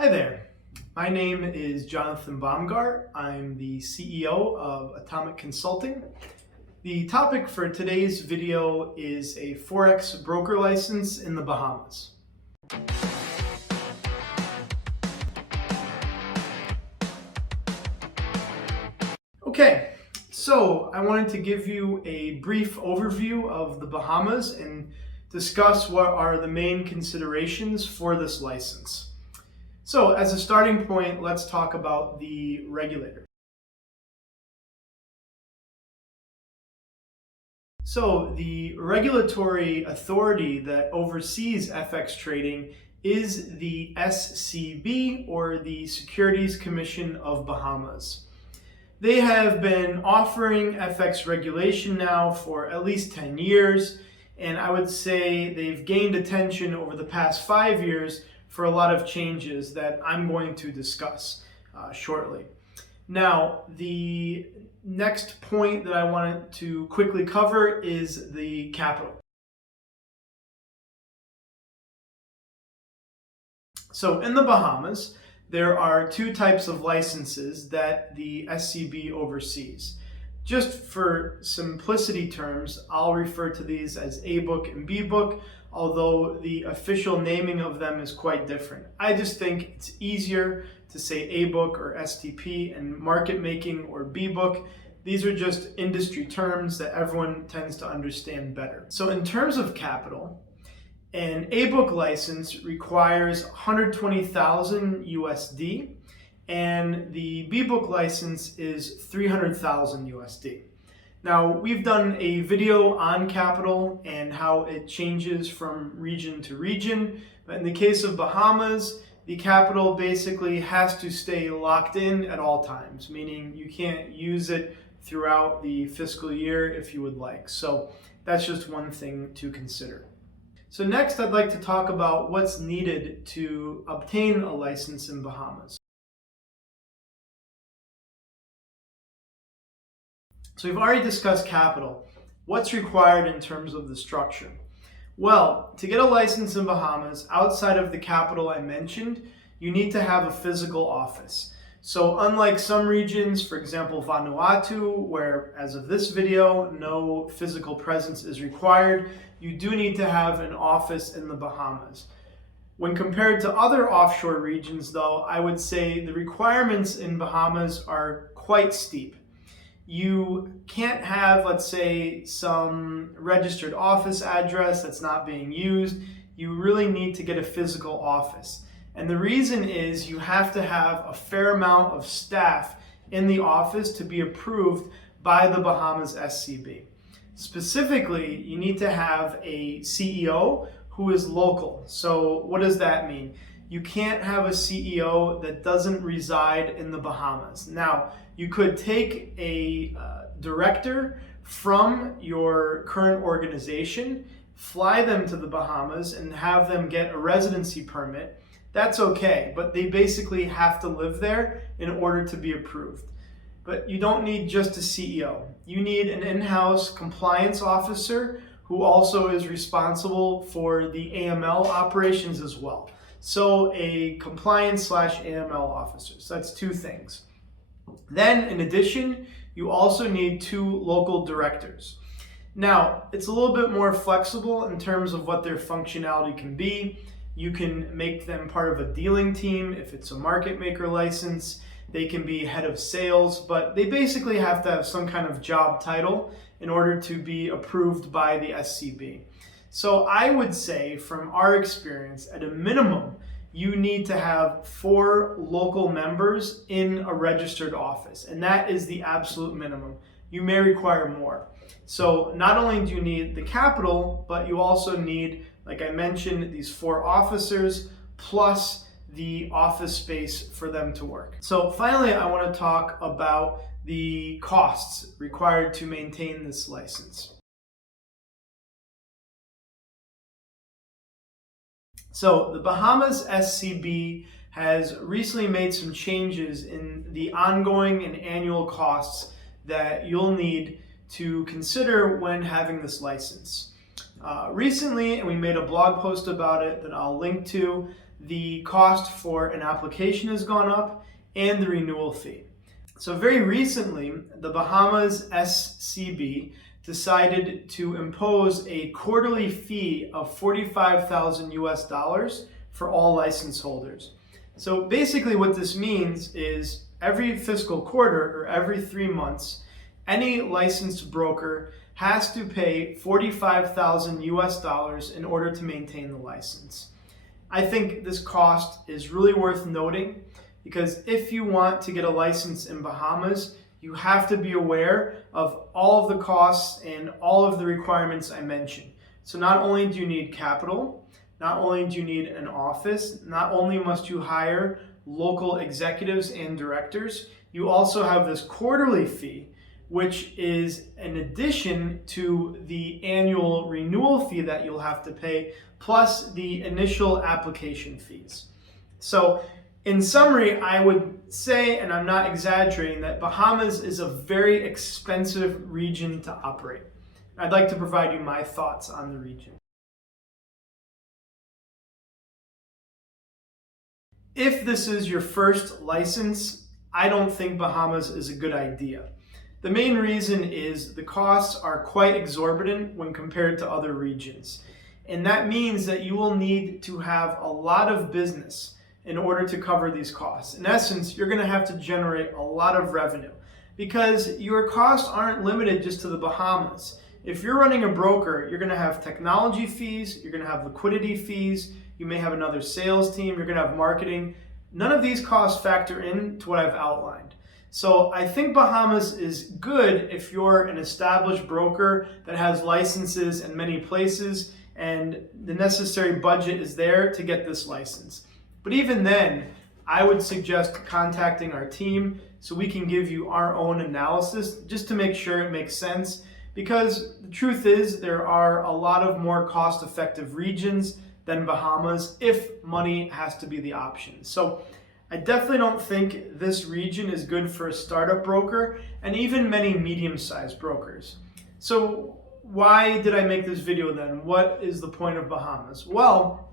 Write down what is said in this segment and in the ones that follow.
Hi there. My name is Jonathan Baumgart. I'm the CEO of Atomic Consulting. The topic for today's video is a Forex broker license in the Bahamas. Okay, so I wanted to give you a brief overview of the Bahamas and discuss what are the main considerations for this license. So as a starting point, let's talk about the regulator. So the regulatory authority that oversees FX trading is the SCB, or the Securities Commission of Bahamas. They have been offering FX regulation now for at least 10 years, and I would say they've gained attention over the past 5 years for a lot of changes that I'm going to discuss shortly. Now, the next point that I wanted to quickly cover is the capital. So in the Bahamas, there are two types of licenses that the SCB oversees. Just for simplicity terms, I'll refer to these as A book and B book, although the official naming of them is quite different. I just think it's easier to say A book or STP, and market making or B book. These are just industry terms that everyone tends to understand better. So in terms of capital, an A book license requires 120,000 USD, and the B book license is 300,000 USD. Now, we've done a video on capital and how it changes from region to region, but in the case of Bahamas, the capital basically has to stay locked in at all times, meaning you can't use it throughout the fiscal year if you would like. So that's just one thing to consider. So next, I'd like to talk about what's needed to obtain a license in Bahamas. So we've already discussed capital. What's required in terms of the structure? Well, to get a license in Bahamas, outside of the capital I mentioned, you need to have a physical office. So unlike some regions, for example, Vanuatu, where as of this video, no physical presence is required, you do need to have an office in the Bahamas. When compared to other offshore regions, though, I would say the requirements in Bahamas are quite steep. You can't have, let's say, some registered office address that's not being used. You really need to get a physical office. And the reason is you have to have a fair amount of staff in the office to be approved by the Bahamas SCB. Specifically, you need to have a CEO who is local. So what does that mean? You can't have a CEO that doesn't reside in the Bahamas. Now, you could take a director from your current organization, fly them to the Bahamas, and have them get a residency permit. That's okay, but they basically have to live there in order to be approved. But you don't need just a CEO. You need an in-house compliance officer who also is responsible for the AML operations as well. So a compliance/AML officer. So that's two things. Then in addition, you also need 2 local directors. Now, it's a little bit more flexible in terms of what their functionality can be. You can make them part of a dealing team if it's a market maker license. They can be head of sales, but they basically have to have some kind of job title in order to be approved by the SCB. So I would say from our experience, at a minimum, you need to have 4 local members in a registered office, and that is the absolute minimum. You may require more. So not only do you need the capital, but you also need, like I mentioned, these 4 officers plus the office space for them to work. So finally, I want to talk about the costs required to maintain this license. So the Bahamas SCB has recently made some changes in the ongoing and annual costs that you'll need to consider when having this license. Recently, and we made a blog post about it that I'll link to, the cost for an application has gone up and the renewal fee. So very recently, the Bahamas SCB decided to impose a quarterly fee of $45,000 for all license holders. So basically what this means is every fiscal quarter or every 3 months, any licensed broker has to pay $45,000 in order to maintain the license. I think this cost is really worth noting because if you want to get a license in Bahamas, you have to be aware of all of the costs and all of the requirements I mentioned. So not only do you need capital, not only do you need an office, not only must you hire local executives and directors, you also have this quarterly fee, which is an addition to the annual renewal fee that you'll have to pay, plus the initial application fees. So in summary, I would say, and I'm not exaggerating, that Bahamas is a very expensive region to operate. I'd like to provide you my thoughts on the region. If this is your first license, I don't think Bahamas is a good idea. The main reason is the costs are quite exorbitant when compared to other regions. And that means that you will need to have a lot of business in order to cover these costs. In essence, you're going to have to generate a lot of revenue because your costs aren't limited just to the Bahamas. If you're running a broker, you're going to have technology fees, you're going to have liquidity fees, you may have another sales team, you're going to have marketing. None of these costs factor into what I've outlined. So I think Bahamas is good if you're an established broker that has licenses in many places and the necessary budget is there to get this license. But even then, I would suggest contacting our team so we can give you our own analysis just to make sure it makes sense. Because the truth is there are a lot of more cost-effective regions than Bahamas if money has to be the option. So I definitely don't think this region is good for a startup broker and even many medium-sized brokers. So why did I make this video then? What is the point of Bahamas? Well,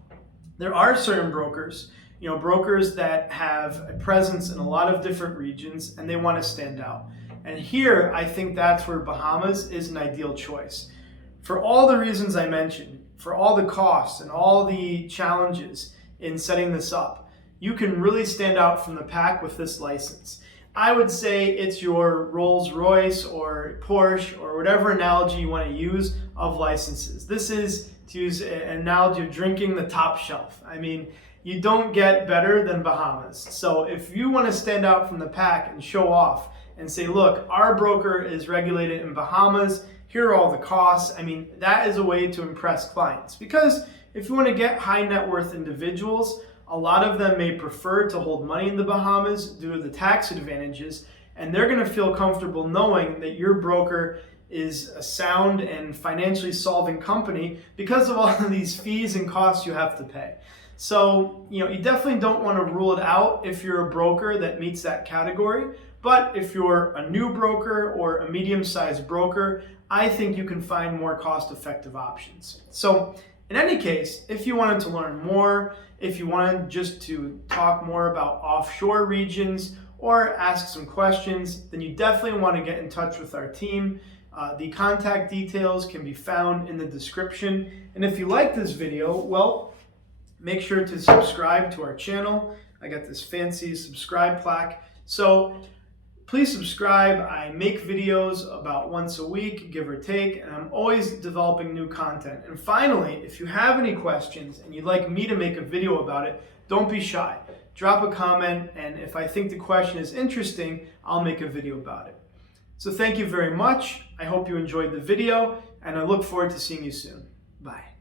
there are certain brokers, brokers that have a presence in a lot of different regions and they want to stand out. And here, I think that's where Bahamas is an ideal choice. For all the reasons I mentioned, for all the costs and all the challenges in setting this up, you can really stand out from the pack with this license. I would say it's your Rolls Royce or Porsche or whatever analogy you want to use of licenses. This is, to use an analogy of drinking the top shelf. I mean, you don't get better than Bahamas. So if you want to stand out from the pack and show off and say, look, our broker is regulated in Bahamas, here are all the costs. I mean, that is a way to impress clients. Because if you want to get high net worth individuals, a lot of them may prefer to hold money in the Bahamas due to the tax advantages, and they're going to feel comfortable knowing that your broker is a sound and financially solvent company because of all of these fees and costs you have to pay. So, you definitely don't want to rule it out if you're a broker that meets that category. But if you're a new broker or a medium-sized broker, I think you can find more cost-effective options. So in any case, if you wanted to learn more, if you wanted just to talk more about offshore regions or ask some questions, then you definitely want to get in touch with our team. The contact details can be found in the description. And if you like this video, well, make sure to subscribe to our channel. I got this fancy subscribe plaque. So please subscribe. I make videos about once a week, give or take, and I'm always developing new content. And finally, if you have any questions and you'd like me to make a video about it, don't be shy. Drop a comment, and if I think the question is interesting, I'll make a video about it. So thank you very much. I hope you enjoyed the video, and I look forward to seeing you soon. Bye.